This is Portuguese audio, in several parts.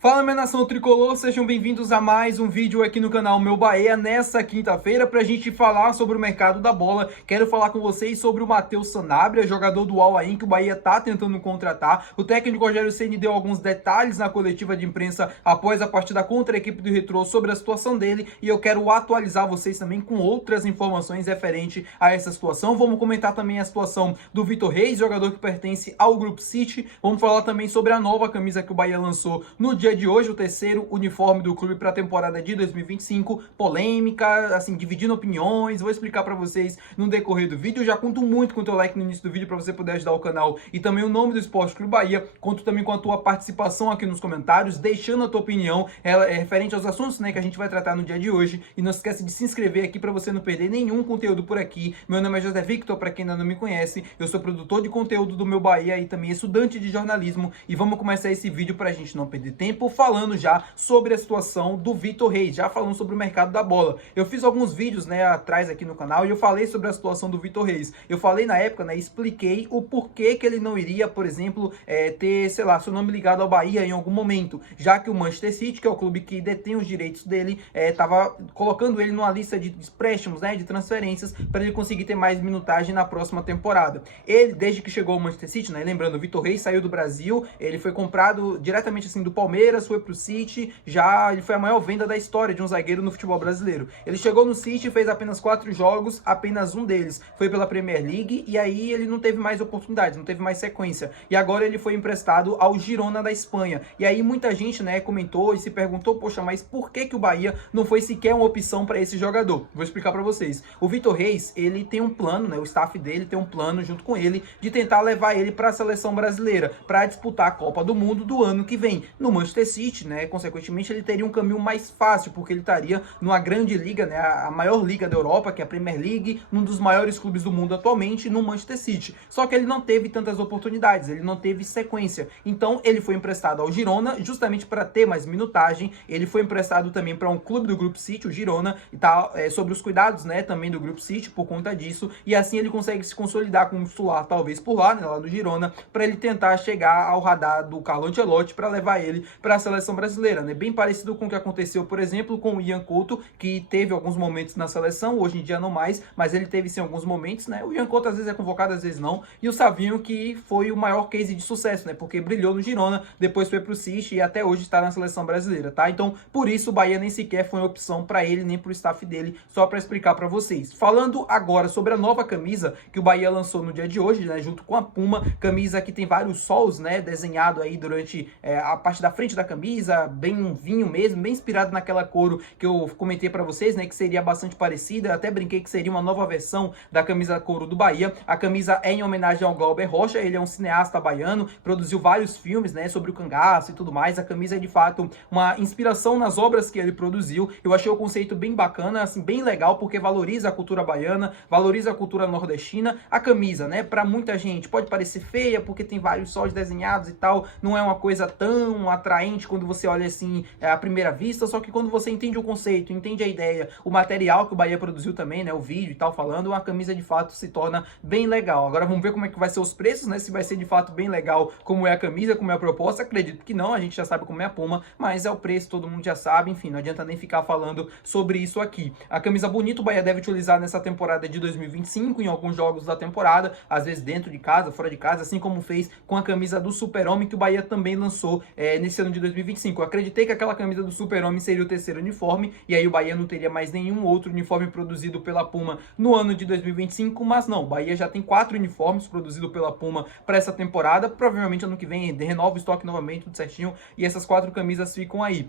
Fala, minha nação tricolor, sejam bem-vindos a mais um vídeo aqui no canal Meu Bahia nessa quinta-feira para a gente falar sobre o mercado da bola. Quero falar com vocês sobre o Matheus Sanabria, jogador do Al-Ain que o Bahia tá tentando contratar. O técnico Rogério Ceni deu alguns detalhes na coletiva de imprensa após a partida contra a equipe do Retrô sobre a situação dele e eu quero atualizar vocês também com outras informações referente a essa situação. Vamos comentar também a situação do Vitor Reis, jogador que pertence ao Grupo City. Vamos falar também sobre a nova camisa que o Bahia lançou no dia de hoje, o terceiro uniforme do clube para a temporada de 2025, polêmica, assim, dividindo opiniões, vou explicar para vocês no decorrer do vídeo. Eu já conto muito com o teu like no início do vídeo para você poder ajudar o canal e também o nome do Esporte Clube Bahia. Conto também com a tua participação aqui nos comentários, deixando a tua opinião referente aos assuntos, né, que a gente vai tratar no dia de hoje. E não esquece de se inscrever aqui para você não perder nenhum conteúdo por aqui. Meu nome é José Victor, para quem ainda não me conhece, eu sou produtor de conteúdo do Meu Bahia e também estudante de jornalismo. E vamos começar esse vídeo para a gente não perder tempo falando já sobre a situação do Vitor Reis, já falando sobre o mercado da bola. Eu fiz alguns vídeos, né, atrás aqui no canal e eu falei sobre a situação do Vitor Reis. Eu falei na época, né, expliquei o porquê que ele não iria, por exemplo, ter, sei lá, seu nome ligado ao Bahia em algum momento, já que o Manchester City, que é o clube que detém os direitos dele, estava colocando ele numa lista de empréstimos, né, de transferências, para ele conseguir ter mais minutagem na próxima temporada. Ele, desde que chegou ao Manchester City, né, lembrando, o Vitor Reis saiu do Brasil, ele foi comprado diretamente assim do Palmeiras, foi pro City, já ele foi a maior venda da história de um zagueiro no futebol brasileiro. Ele chegou no City, fez apenas 4 jogos, apenas um deles foi pela Premier League, e aí ele não teve mais oportunidades, não teve mais sequência. E agora ele foi emprestado ao Girona da Espanha. E aí muita gente, né, comentou e se perguntou, poxa, mas por que o Bahia não foi sequer uma opção para esse jogador? Vou explicar para vocês. O Vitor Reis, ele tem um plano, né, o staff dele tem um plano junto com ele de tentar levar ele para a seleção brasileira, para disputar a Copa do Mundo do ano que vem. No Manchester City, né, consequentemente ele teria um caminho mais fácil, porque ele estaria numa grande liga, né, a maior liga da Europa, que é a Premier League, num dos maiores clubes do mundo atualmente, no Manchester City. Só que ele não teve tantas oportunidades, ele não teve sequência. Então ele foi emprestado ao Girona, justamente para ter mais minutagem. Ele foi emprestado também para um clube do Grupo City, o Girona, e tá sobre os cuidados, né, também do Grupo City por conta disso. E assim ele consegue se consolidar como titular, talvez por lá, né, lá do Girona, para ele tentar chegar ao radar do Carlo Ancelotti para levar ele para a seleção brasileira, né? Bem parecido com o que aconteceu, por exemplo, com o Ian Couto, que teve alguns momentos na seleção, hoje em dia não mais, mas ele teve sim alguns momentos, né? O Ian Couto às vezes é convocado, às vezes não, e o Savinho, que foi o maior case de sucesso, né? Porque brilhou no Girona, depois foi pro City e até hoje está na seleção brasileira, tá? Então, por isso o Bahia nem sequer foi uma opção para ele, nem pro staff dele, só para explicar para vocês. Falando agora sobre a nova camisa que o Bahia lançou no dia de hoje, né? Junto com a Puma, camisa que tem vários sols, né? Desenhado aí durante a parte da frente da camisa, bem um vinho mesmo, bem inspirado naquela couro que eu comentei para vocês, né, que seria bastante parecida. Eu até brinquei que seria uma nova versão da camisa couro do Bahia. A camisa é em homenagem ao Glauber Rocha, ele é um cineasta baiano, produziu vários filmes, né, sobre o cangaço e tudo mais. A camisa é de fato uma inspiração nas obras que ele produziu. Eu achei o conceito bem bacana, assim, bem legal, porque valoriza a cultura baiana, valoriza a cultura nordestina. A camisa, né, para muita gente pode parecer feia, porque tem vários sóis desenhados e tal, não é uma coisa tão atraente quando você olha assim à primeira vista, só que quando você entende o conceito, entende a ideia, o material que o Bahia produziu também, né, o vídeo e tal falando, a camisa de fato se torna bem legal. Agora vamos ver como é que vai ser os preços, né, se vai ser de fato bem legal como é a camisa, como é a proposta. Acredito que não, a gente já sabe como é a Puma, mas é o preço, todo mundo já sabe, enfim, não adianta nem ficar falando sobre isso aqui. A camisa bonita o Bahia deve utilizar nessa temporada de 2025, em alguns jogos da temporada, às vezes dentro de casa, fora de casa, assim como fez com a camisa do Super-Homem, que o Bahia também lançou nesse ano de 2025. Eu acreditei que aquela camisa do Super-Homem seria o terceiro uniforme, e aí o Bahia não teria mais nenhum outro uniforme produzido pela Puma no ano de 2025, mas não, o Bahia já tem 4 uniformes produzidos pela Puma para essa temporada. Provavelmente ano que vem renova o estoque novamente, tudo certinho, e essas 4 camisas ficam aí.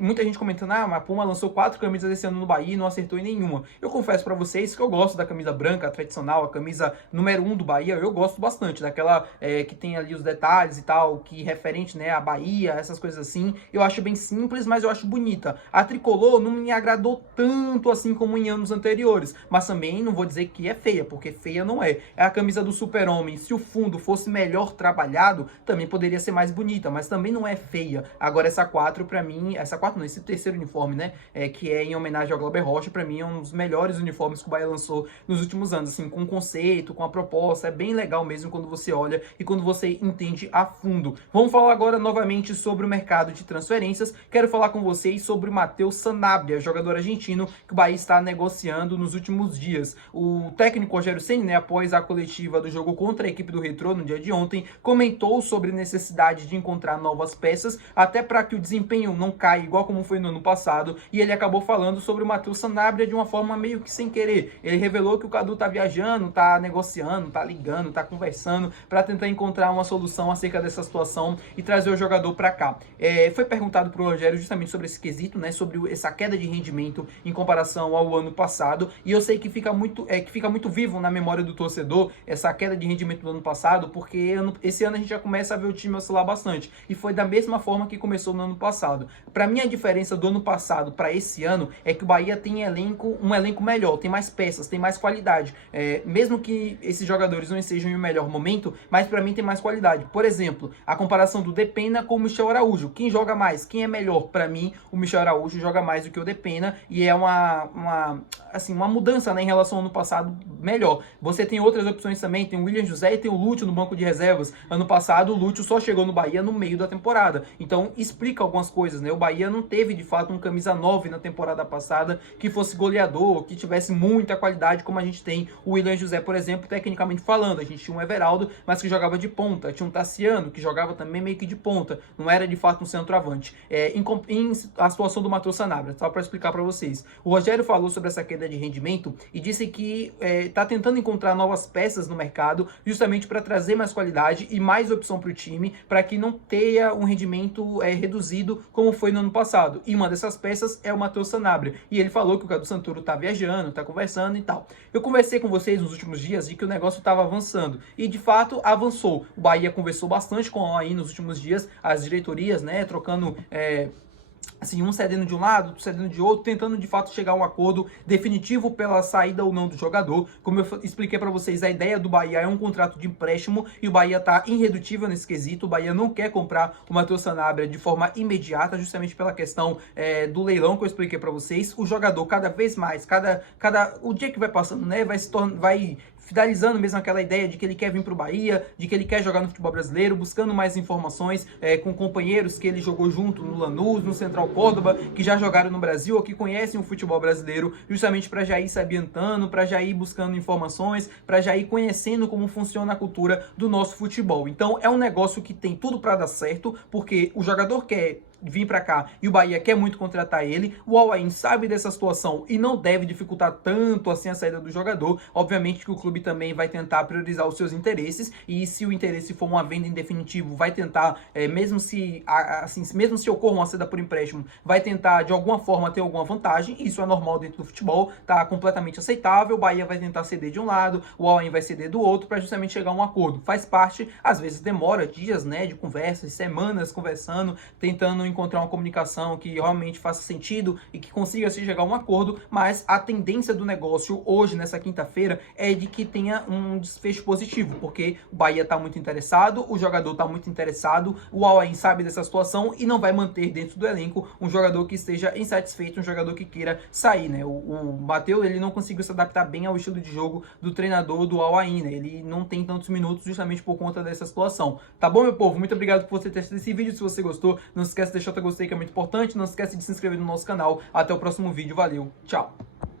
Muita gente comentando, mas a Puma lançou 4 camisas esse ano no Bahia e não acertou em nenhuma. Eu confesso para vocês que eu gosto da camisa branca, a tradicional, a camisa número 1 do Bahia, eu gosto bastante, daquela que tem ali os detalhes e tal, que referente, né, a Bahia, essas coisas assim. Eu acho bem simples, mas eu acho bonita. A tricolor não me agradou tanto assim como em anos anteriores, mas também não vou dizer que é feia, porque feia não é. É a camisa do Super-Homem, se o fundo fosse melhor trabalhado, também poderia ser mais bonita, mas também não é feia. Agora essa 4 pra mim, essa 4 não, esse terceiro uniforme, né, que é em homenagem ao Glauber Rocha, pra mim é um dos melhores uniformes que o Bahia lançou nos últimos anos, assim, com o conceito, com a proposta, é bem legal mesmo quando você olha e quando você entende a fundo. Vamos falar agora novamente sobre sobre o mercado de transferências, quero falar com vocês sobre o Matheus Sanabria, jogador argentino que o Bahia está negociando nos últimos dias. O técnico Rogério Ceni, após a coletiva do jogo contra a equipe do Retrô no dia de ontem, comentou sobre a necessidade de encontrar novas peças, até para que o desempenho não caia igual como foi no ano passado, e ele acabou falando sobre o Matheus Sanabria de uma forma meio que sem querer. Ele revelou que o Cadu tá viajando, tá negociando, tá ligando, tá conversando para tentar encontrar uma solução acerca dessa situação e trazer o jogador para cá. Foi perguntado pro Rogério justamente sobre esse quesito, sobre essa queda de rendimento em comparação ao ano passado, e eu sei que fica muito vivo na memória do torcedor essa queda de rendimento do ano passado, porque esse ano a gente já começa a ver o time oscilar bastante, e foi da mesma forma que começou no ano passado. Para mim, a diferença do ano passado para esse ano é que o Bahia tem um elenco melhor, tem mais peças, tem mais qualidade, mesmo que esses jogadores não estejam em um melhor momento, mas para mim tem mais qualidade. Por exemplo, a comparação do Depena com o Michel Araújo, quem joga mais, quem é melhor? Para mim, o Michel Araújo joga mais do que o Depena, e é uma mudança, em relação ao ano passado, melhor. Você tem outras opções também, tem o William José e tem o Lúcio no banco de reservas. Ano passado o Lúcio só chegou no Bahia no meio da temporada, então explica algumas coisas, O Bahia não teve de fato um camisa 9 na temporada passada que fosse goleador, que tivesse muita qualidade, como a gente tem o William José, por exemplo, tecnicamente falando. A gente tinha um Everaldo, mas que jogava de ponta, tinha um Tassiano, que jogava também meio que de ponta, não era de fato um centroavante. A situação do Matheus Sanabria, só para explicar para vocês, o Rogério falou sobre essa queda de rendimento e disse que está tentando encontrar novas peças no mercado, justamente para trazer mais qualidade e mais opção para o time, para que não tenha um rendimento reduzido como foi no ano passado. E uma dessas peças é o Matheus Sanabria, e ele falou que o Cadu Santoro tá viajando, tá conversando e tal. Eu conversei com vocês nos últimos dias de que o negócio estava avançando, e de fato avançou. O Bahia conversou bastante com a OAI nos últimos dias, as diretorias, trocando um cedendo de um lado, outro cedendo de outro, tentando de fato chegar a um acordo definitivo pela saída ou não do jogador. Como eu expliquei para vocês, a ideia do Bahia é um contrato de empréstimo e o Bahia tá irredutível nesse quesito. O Bahia não quer comprar o Matheus Sanabria de forma imediata, justamente pela questão do leilão que eu expliquei para vocês. O jogador cada vez mais, o dia que vai passando, vai finalizando mesmo aquela ideia de que ele quer vir para o Bahia, de que ele quer jogar no futebol brasileiro, buscando mais informações com companheiros que ele jogou junto no Lanús, no Central Córdoba, que já jogaram no Brasil ou que conhecem o futebol brasileiro, justamente para já ir se ambientando, para já ir buscando informações, para já ir conhecendo como funciona a cultura do nosso futebol. Então é um negócio que tem tudo para dar certo, porque o jogador quer vir para cá e o Bahia quer muito contratar ele. O Al-Ain sabe dessa situação e não deve dificultar tanto assim a saída do jogador. Obviamente que o clube também vai tentar priorizar os seus interesses, e se o interesse for uma venda em definitivo, vai tentar, mesmo se ocorra uma saída por empréstimo, vai tentar de alguma forma ter alguma vantagem. Isso é normal dentro do futebol, tá completamente aceitável. O Bahia vai tentar ceder de um lado, o Al-Ain vai ceder do outro, para justamente chegar a um acordo. Faz parte, às vezes demora dias, de conversas, semanas conversando, tentando encontrar uma comunicação que realmente faça sentido e que consiga se chegar a um acordo, mas a tendência do negócio hoje, nessa quinta-feira, é de que tenha um desfecho positivo, porque o Bahia está muito interessado, o jogador está muito interessado, o Al-Ain sabe dessa situação e não vai manter dentro do elenco um jogador que esteja insatisfeito, um jogador que queira sair, O Matheus, ele não conseguiu se adaptar bem ao estilo de jogo do treinador do Al-Ain, Ele não tem tantos minutos justamente por conta dessa situação. Tá bom, meu povo? Muito obrigado por você ter assistido esse vídeo. Se você gostou, não se esqueça de deixar o gostei, que é muito importante. Não se esquece de se inscrever no nosso canal. Até o próximo vídeo. Valeu. Tchau.